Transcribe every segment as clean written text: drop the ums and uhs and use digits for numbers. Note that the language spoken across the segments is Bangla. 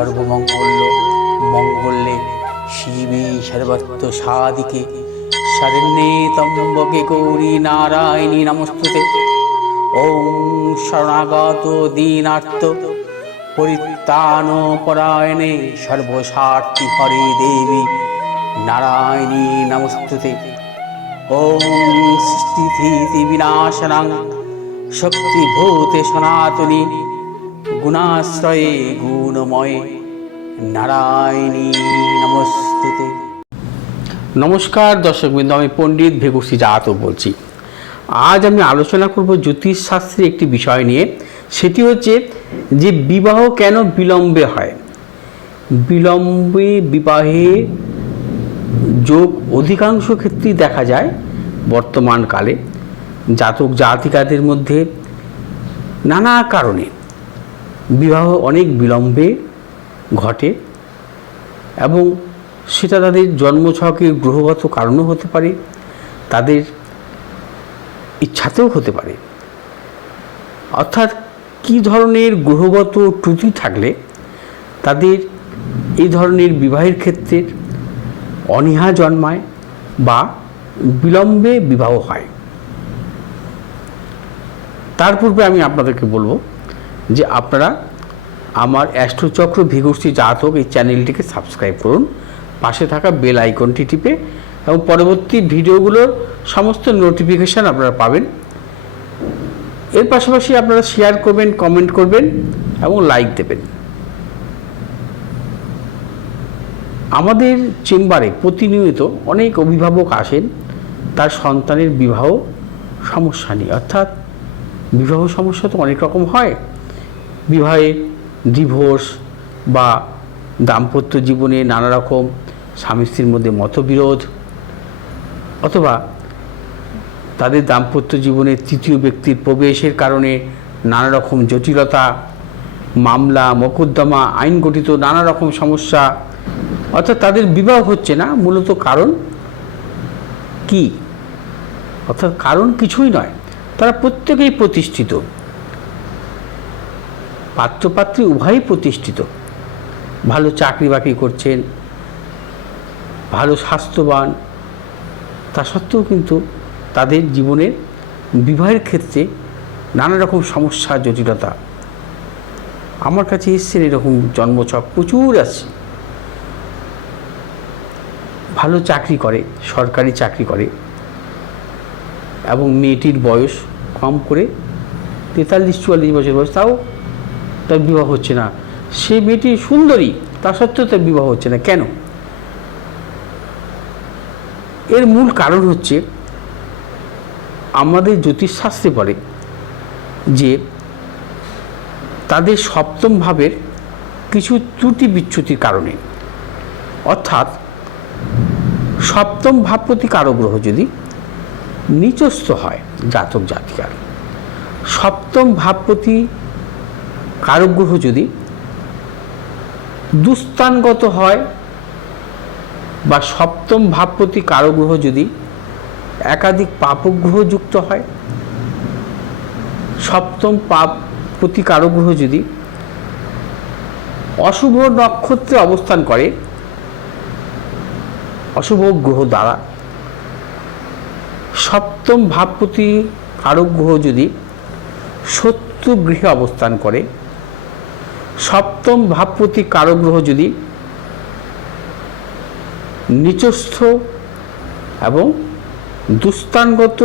সর্বমঙ্গল্য মঙ্গলে শিবে সর্বত্র সাদিকে শরণ্যে ত্র্যম্বকে গৌরী নারায়ণী নমস্তুতে। ওম শরণাগত দীনার্ত পরিত্রাণ পরায়ণে সর্বস্বার্থী হরে দেবী নারায়ণী নমস্তুতে। ওম সৃষ্টিস্থিতি বিনাশনাং শক্তিভূতে সনাতনী গুণাশ্রয়ে গুণময়ে নারায়ণী নমস্তুতে। নমস্কার দর্শকবৃন্দ, আমি পণ্ডিত ভেগুশ্রী জাতক বলছি। আজ আমি আলোচনা করব জ্যোতিষশাস্ত্রের একটি বিষয় নিয়ে। সেটি হচ্ছে যে বিবাহ কেন বিলম্বে হয়। বিলম্বে বিবাহে যোগ অধিকাংশ ক্ষেত্রেই দেখা যায় বর্তমানকালে জাতক জাতিকাদের মধ্যে নানা কারণে বিবাহ অনেক বিলম্বে ঘটে এবং সেটা তাদের জন্মছকের গ্রহগত কারণও হতে পারে, তাদের ইচ্ছাতেও হতে পারে। অর্থাৎ কী ধরনের গ্রহগত ত্রুটি থাকলে তাদের এই ধরনের বিবাহের ক্ষেত্রে অনীহা জন্মায় বা বিলম্বে বিবাহ হয়। তার পূর্বে আমি আপনাদেরকে বলবো যে আপনারা আমার অ্যাস্ট্রোচক্র ভেগুশ্রী জাতক এই চ্যানেলটিকে সাবস্ক্রাইব করুন, পাশে থাকা বেল আইকনটি টিপে, এবং পরবর্তী ভিডিওগুলোর সমস্ত নোটিফিকেশান আপনারা পাবেন। এর পাশাপাশি আপনারা শেয়ার করবেন, কমেন্ট করবেন এবং লাইক দেবেন। আমাদের চেম্বারে প্রতিনিয়ত অনেক অভিভাবক আসেন তার সন্তানের বিবাহ সমস্যা নিয়ে। অর্থাৎ বিবাহ সমস্যা তো অনেক রকম হয়। বিবাহে ডিভোর্স বা দাম্পত্য জীবনে নানা রকম স্বামী স্ত্রীর মধ্যে মতবিরোধ, অথবা তাদের দাম্পত্য জীবনে তৃতীয় ব্যক্তির প্রবেশের কারণে নানা রকম জটিলতা, মামলা মোকদ্দমা, আইন গঠিত নানা রকম সমস্যা। অর্থাৎ তাদের বিবাহ হচ্ছে না। মূলত কারণ কি? অর্থাৎ কারণ কিছুই নয়, তারা প্রত্যেকেই প্রতিষ্ঠিত, পাত্রপাত্রী উভয়ই প্রতিষ্ঠিত, ভালো চাকরি বাকরি করছেন, ভালো স্বাস্থ্যবান, তা সত্ত্বেও কিন্তু তাদের জীবনের বিবাহের ক্ষেত্রে নানা রকম সমস্যা, জটিলতা। আমার কাছে এসছেন এরকম জন্মছক প্রচুর আছে। ভালো চাকরি করে, সরকারি চাকরি করে, এবং মেয়েটির বয়স কম করে 43-44 বছর বয়স, তাও তার বিবাহ হচ্ছে না। সে মেয়েটি সুন্দরী, তা সত্ত্বেও তার বিবাহ হচ্ছে না। কেন? এর মূল কারণ হচ্ছে আমাদের জ্যোতিষশাস্ত্রে বলে যে তাদের সপ্তম ভাবের কিছু ত্রুটি বিচ্যুতির কারণে। অর্থাৎ সপ্তম ভাবপতি কারক গ্রহ যদি নিচস্থ হয় জাতক জাতিকার, সপ্তম ভাবপতি কারক গ্রহ যদি দুস্থানগত হয়, বা সপ্তম ভাবপতি কারক গ্রহ যদি একাধিক পাপগ্রহ যুক্ত হয়, সপ্তম পাপপতি কারক গ্রহ যদি অশুভ নক্ষত্রে অবস্থান করে, অশুভ গ্রহ দ্বারা, সপ্তম ভাবপতি কারক গ্রহ যদি শত্রু গৃহে অবস্থান করে, সপ্তম ভাবপতি কারক গ্রহ যদি নিচস্থ এবং দুস্থানগত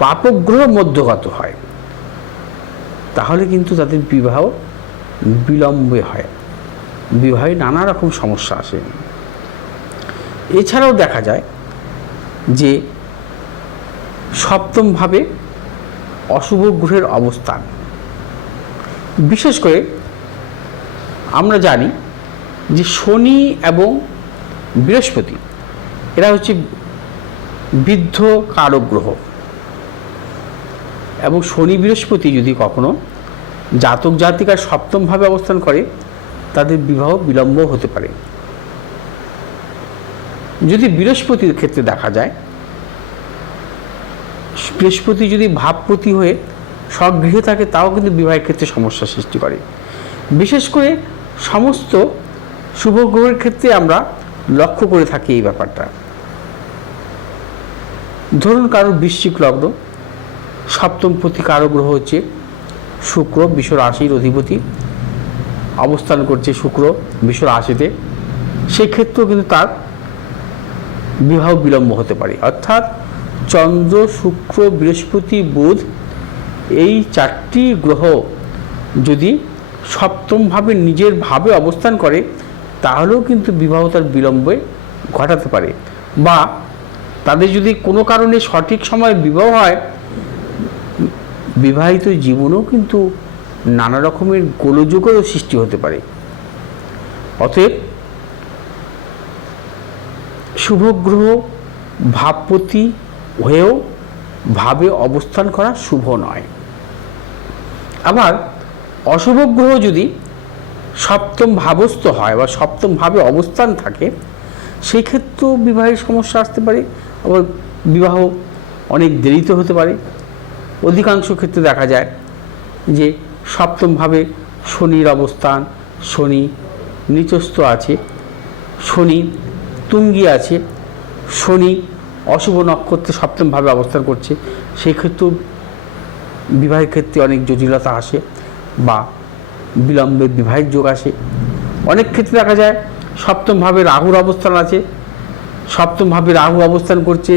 পাপগ্রহ মধ্যগত হয়, তাহলে কিন্তু তাদের বিবাহ বিলম্বে হয়, বিবাহে নানা রকম সমস্যা আসে। এছাড়াও দেখা যায় যে সপ্তম ভাবে অশুভ গ্রহের অবস্থান, বিশেষ করে আমরা জানি যে শনি এবং বৃহস্পতি এরা হচ্ছে বৃদ্ধ কারক গ্রহ, এবং শনি বৃহস্পতি যদি কখনো জাতক জাতিকার সপ্তম ভাবে অবস্থান করে, তাদের বিবাহ বিলম্ব হতে পারে। যদি বৃহস্পতির ক্ষেত্রে দেখা যায়, বৃহস্পতি যদি ভাবপতি হয়ে স্বগৃহে থাকে, তাও কিন্তু বিবাহের ক্ষেত্রে সমস্যা সৃষ্টি করে। বিশেষ করে সমস্ত শুভ গ্রহের ক্ষেত্রে আমরা লক্ষ্য করে থাকি এই ব্যাপারটা। ধরুন কারোর বৃশ্চিক লগ্ন, সপ্তমপতি কারক গ্রহ হচ্ছে শুক্র, বৃষ রাশির অধিপতি, অবস্থান করছে শুক্র বৃষ রাশিতে, সেক্ষেত্রেও কিন্তু তার বিবাহ বিলম্ব হতে পারে। অর্থাৎ চন্দ্র, শুক্র, বৃহস্পতি, বুধ এই 4টি গ্রহ যদি সপ্তমভাবে নিজের ভাবে অবস্থান করে তাহলেও কিন্তু বিবাহ তার বিলম্বে ঘটাতে পারে, বা তাদের যদি কোনো কারণে সঠিক সময়ে বিবাহ হয়, বিবাহিত জীবনেও কিন্তু নানা রকমের গোলযোগেরও সৃষ্টি হতে পারে। অতএব শুভ গ্রহ ভাবপতি হয়েও ভাবে অবস্থান করা শুভ নয়। আবার অশুভ গ্রহ যদি সপ্তম ভাবস্থ হয় বা সপ্তম ভাবে অবস্থান থাকে, সেই ক্ষেত্রেও বিবাহের সমস্যা আসতে পারে, আবার বিবাহ অনেক দেরিতে হতে পারে। অধিকাংশ ক্ষেত্রে দেখা যায় যে সপ্তমভাবে শনির অবস্থান, শনি নিচস্থ আছে, শনি তুঙ্গি আছে, শনি অশুভ নক্ষত্রে সপ্তমভাবে অবস্থান করছে, সেই ক্ষেত্রেও বিবাহের ক্ষেত্রে অনেক জটিলতা আসে বা বিলম্বের বিবাহের যোগ আসে। অনেক ক্ষেত্রে দেখা যায় সপ্তমভাবে রাহুর অবস্থান আছে, সপ্তমভাবে রাহু অবস্থান করছে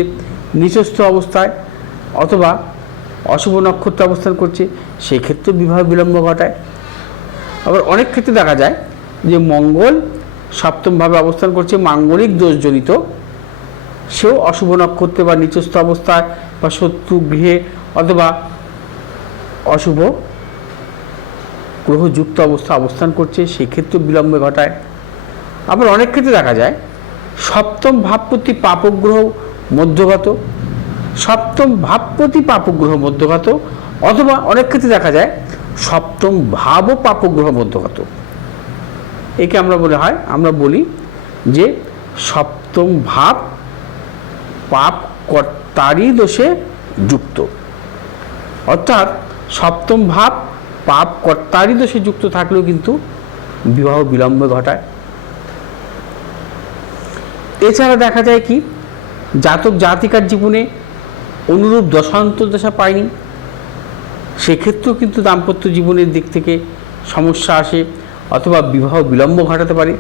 নিচস্থ অবস্থায় অথবা অশুভ নক্ষত্রে অবস্থান করছে, সেই ক্ষেত্রে বিবাহ বিলম্ব ঘটায়। আবার অনেক ক্ষেত্রে দেখা যায় যে মঙ্গল সপ্তমভাবে অবস্থান করছে মাঙ্গলিক দোষজনিত, সেও অশুভ নক্ষত্রে বা নিচস্থ অবস্থায় বা শত্রু গৃহে অথবা অশুভ গ্রহযুক্ত অবস্থান করছে, সেক্ষেত্রে বিলম্বে ঘটায়। আবার অনেক ক্ষেত্রে দেখা যায় সপ্তম ভাবপতি পাপগ্রহ মধ্যগত, সপ্তম ভাবপতি পাপগ্রহ মধ্যগত, অথবা অনেক ক্ষেত্রে দেখা যায় সপ্তম ভাব পাপগ্রহ মধ্যগত। একে আমরা বলি যে সপ্তম ভাব পাপ কর্তারই দোষে যুক্ত। অর্থাৎ সপ্তম ভাব পাপ কর্তারই দোষে যুক্ত থাকলেও কিন্তু বিবাহ বিলম্বে ঘটায়। এছাড়া দেখা যায় কি, জাতক জাতিকার জীবনে অনুরূপ দশা পায়নি, সেক্ষেত্রেও কিন্তু দাম্পত্য জীবনের দিক থেকে সমস্যা আসে অথবা বিবাহ বিলম্ব ঘটাতে পারে।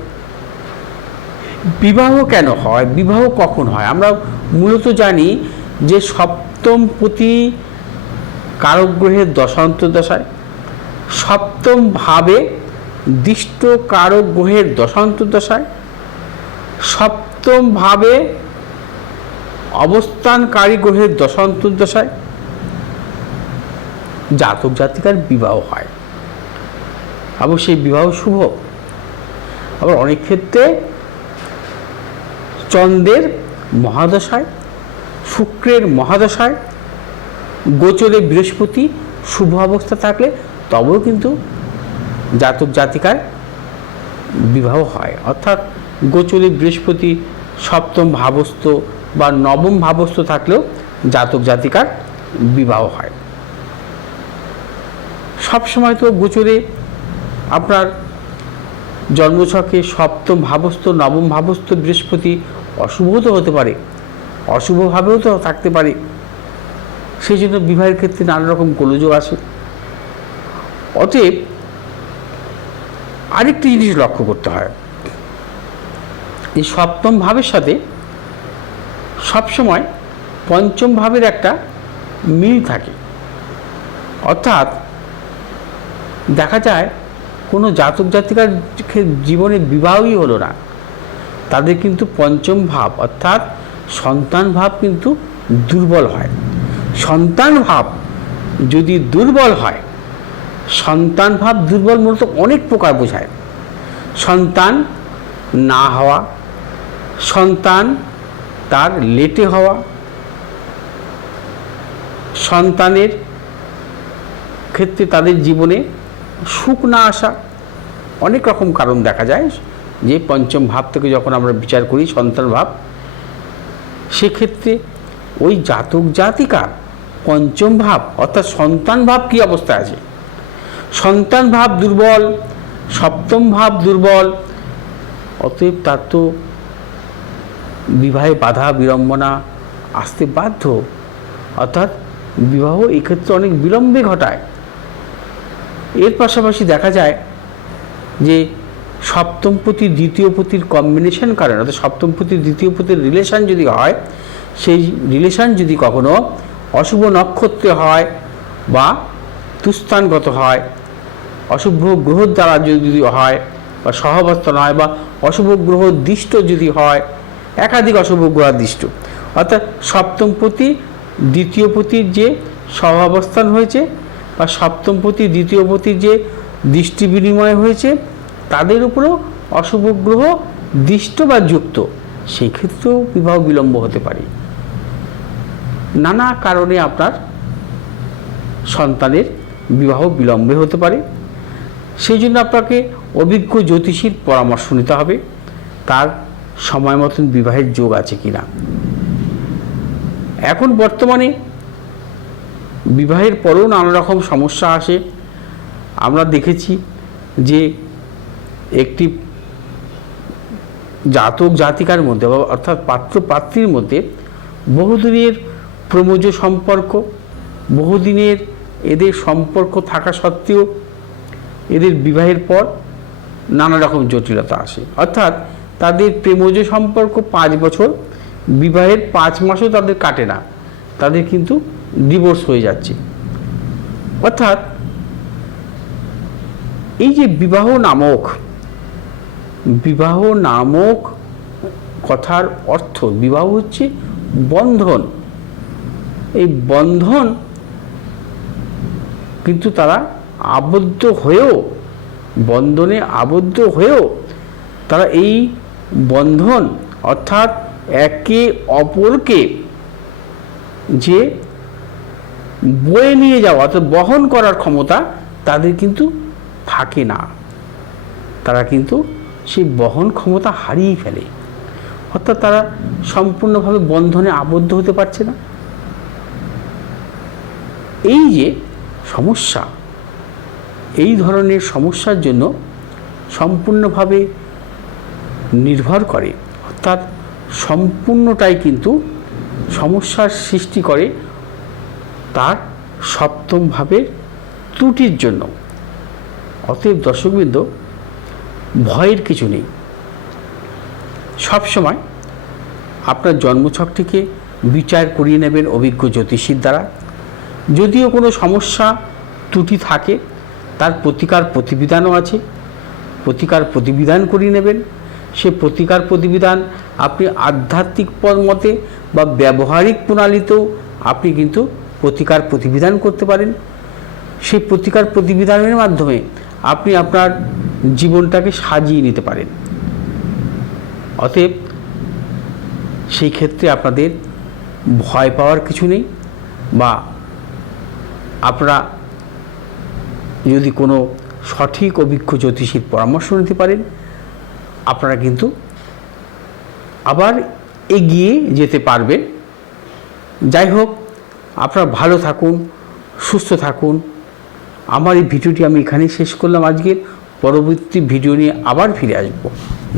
বিবাহ কেন হয়, বিবাহ কখন হয়? আমরা মূলত জানি যে সপ্তমপতি কারক গ্রহের দশায়, সপ্তম ভাবে দৃষ্ট কারক গ্রহের দশায়, সপ্তম ভাবে অবস্থানকারী গ্রহের দশায় জাতক জাতিকার বিবাহ হয় এবং সেই বিবাহ শুভ। আবার অনেক ক্ষেত্রে চন্দ্রের মহাদশায়, শুক্রের মহাদশায়, গোচরে বৃহস্পতি শুভ অবস্থা থাকলে তবেও কিন্তু জাতক জাতিকার বিবাহ হয়। অর্থাৎ গোচরে বৃহস্পতি সপ্তম ভাবস্থ বা নবম ভাবস্থ থাকলেও জাতক জাতিকার বিবাহ হয়। সবসময় তো গোচরে আপনার জন্মছকে সপ্তম ভাবস্থ নবম ভাবস্থ বৃহস্পতি অশুভ তো হতে পারে, অশুভভাবেও তো থাকতে পারে, সেই জন্য বিবাহের ক্ষেত্রে নানা রকম গোলযোগ আসে। অতএব আরেকটি জিনিস লক্ষ্য করতে হয়, এই সপ্তম ভাবের সাথে সবসময় পঞ্চম ভাবের একটা মিল থাকে। অর্থাৎ দেখা যায় কোনো জাতক জাতিকার জীবনে বিবাহই হলো না, তাদের কিন্তু পঞ্চম ভাব অর্থাৎ সন্তান ভাব কিন্তু দুর্বল হয়। সন্তান ভাব যদি দুর্বল হয়, সন্তান ভাব দুর্বল মূলত অনেক প্রকার বোঝায়। সন্তান না হওয়া, সন্তান তার লেটে হওয়া, সন্তানের ক্ষেত্রে তাদের জীবনে সুখ না আসা, অনেক রকম কারণ দেখা যায় যে পঞ্চম ভাব থেকে যখন আমরা বিচার করি সন্তান ভাব, সেক্ষেত্রে ওই জাতক জাতিকা পঞ্চম ভাব অর্থাৎ সন্তান ভাব কী অবস্থায় আছে, সন্তান ভাব দুর্বল, সপ্তম ভাব দুর্বল, অতএব তার তো বিবাহে বাধা বিড়ম্বনা আসতে বাধ্য, অর্থাৎ বিবাহ এক্ষেত্রে অনেক বিলম্বে ঘটায়। এর পাশাপাশি দেখা যায় যে সপ্তমপতি দ্বিতীয়পতির কম্বিনেশন কারণে, অর্থাৎ সপ্তমপতি দ্বিতীয়পতির রিলেশন যদি হয়, সেই রিলেশন যদি কখনো অশুভ নক্ষত্রে হয় বা তুস্থানগত হয়, অশুভ গ্রহ দ্বারা যদি হয় বা সহাবস্থান হয় বা অশুভ গ্রহ দৃষ্ট যদি হয়, একাধিক অশুভ গ্রহ দৃষ্ট, অর্থাৎ সপ্তমপতি দ্বিতীয়পতির যে সহাবস্থান হয়েছে বা সপ্তমপতি দ্বিতীয়পতির যে দৃষ্টি বিনিময় হয়েছে, তাদের উপরেও অশুভ গ্রহ দৃষ্ট বা যুক্ত, সেই ক্ষেত্রেও বিবাহ বিলম্ব হতে পারে। নানা কারণে আপনার সন্তানের বিবাহ বিলম্বে হতে পারে। সেই জন্য আপনাকে অভিজ্ঞ জ্যোতিষীর পরামর্শ নিতে হবে, তার সময় মতন বিবাহের যোগ আছে কিনা। এখন বর্তমানে বিবাহের পরেও নানা রকম সমস্যা আসে। আমরা দেখেছি যে একটি জাতক জাতিকার মধ্যে অর্থাৎ পাত্র পাত্রীর মধ্যে বহুদিনের প্রমোজ সম্পর্ক, বহুদিনের এদের সম্পর্ক থাকা সত্ত্বেও এদের বিবাহের পর নানা রকম জটিলতা আসে। অর্থাৎ তাদের প্রেমজ সম্পর্ক 5 বছর, বিবাহের 5 মাসও তাদের কাটে না, তাদের কিন্তু ডিভোর্স হয়ে যাচ্ছে। অর্থাৎ এই যে বিবাহ নামক কথার অর্থ, বিবাহ হচ্ছে বন্ধন। এই বন্ধন কিন্তু তারা বন্ধনে আবদ্ধ হয়েও তারা এই বন্ধন অর্থাৎ একে অপরকে যে বয়ে নিয়ে যাওয়া অর্থাৎ বহন করার ক্ষমতা তাদের কিন্তু থাকে না, তারা কিন্তু সেই বহন ক্ষমতা হারিয়ে ফেলে। অর্থাৎ তারা সম্পূর্ণভাবে বন্ধনে আবদ্ধ হতে পারছে না। এই যে সমস্যা, এই ধরনের সমস্যার জন্য সম্পূর্ণভাবে নির্ভর করে, অর্থাৎ সম্পূর্ণটাই কিন্তু সমস্যার সৃষ্টি করে তার সপ্তম ভাবের ত্রুটির জন্য। অতএব দর্শকবৃন্দ, ভয়ের কিছু নেই। সবসময় আপনার জন্মছকটিকে বিচার করিয়ে নেবেন অভিজ্ঞ জ্যোতিষীর দ্বারা। যদিও কোনো সমস্যা ত্রুটি থাকে, তার প্রতিকার প্রতিবিধানও আছে, প্রতিকার প্রতিবিধান করিয়ে নেবেন। সে প্রতিকার প্রতিবিধান আপনি আধ্যাত্মিক মতে বা ব্যবহারিক প্রণালীতেও আপনি কিন্তু প্রতিকার প্রতিবিধান করতে পারেন। সেই প্রতিকার প্রতিবিধানের মাধ্যমে আপনি আপনার জীবনটাকে সাজিয়ে নিতে পারেন। অতএব সেই ক্ষেত্রে আপনাদের ভয় পাওয়ার কিছু নেই, বা আপনারা যদি কোনো সঠিক অভিজ্ঞ জ্যোতিষীর পরামর্শ নিতে পারেন, আপনারা কিন্তু আবার এগিয়ে যেতে পারবেন। যাই হোক, আপনারা ভালো থাকুন, সুস্থ থাকুন। আমার এই ভিডিওটি আমি এখানেই শেষ করলাম। আজকের পরবর্তী ভিডিও নিয়ে আবার ফিরে আসব।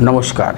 নমস্কার।